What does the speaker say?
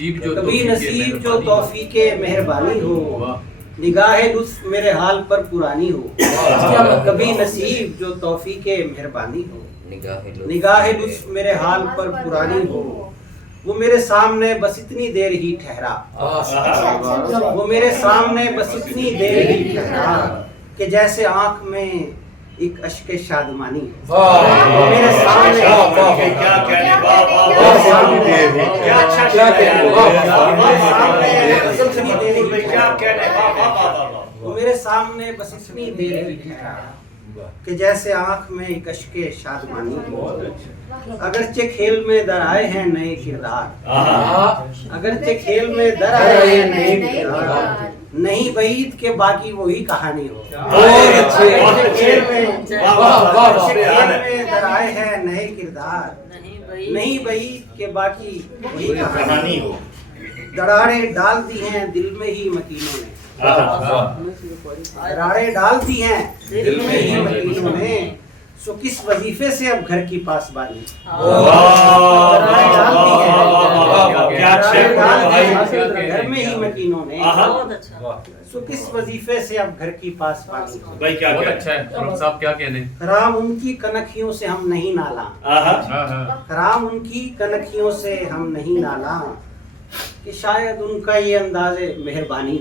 नसीब जो तौफीके मेहरबानी हो, निगाहे लुत्फ मेरे हाल पर पुरानी हो। कभी नसीब जो तौफीके मेहरबानी हो, निगाहे लुत्फ मेरे हाल पर पुरानी हो। वो मेरे सामने बस इतनी देर ही ठहरा, वो मेरे सामने बस इतनी देर ही ठहरा कि जैसे आंख में एक अश्क शादमानी। वो मेरे सामने वो मेरे सामने बस इतनी देर ही ठहरा कि जैसे आंख में एक अश्क शादमानी। अगरचे खेल में दर आए हैं नए किरदार, अगरचे खेल में दर आए हैं नए किरदार, नहीं बईद के बाकी वही कहानी हो। खेल में दर आए हैं नए किरदार, नहीं बईद के बाकी वही कहानी हो। दरारें डाल दी हैं दिल में ही मकीनों ने, दरारें डाल दी हैं दिल में ही मकीनों ने। सो किस वजीफे से अब घर की पासबानी। घर में ही मकीनों ने, सो किस वजीफे से अब घर की पासबानी। भाई क्या अच्छा है साहब, क्या कहने। राम उनकी कनखियों से हम नहीं नाला, राम उनकी कनखियों से हम नहीं नाला, कि शायद उनका ये अंदाज़े मेहरबानी।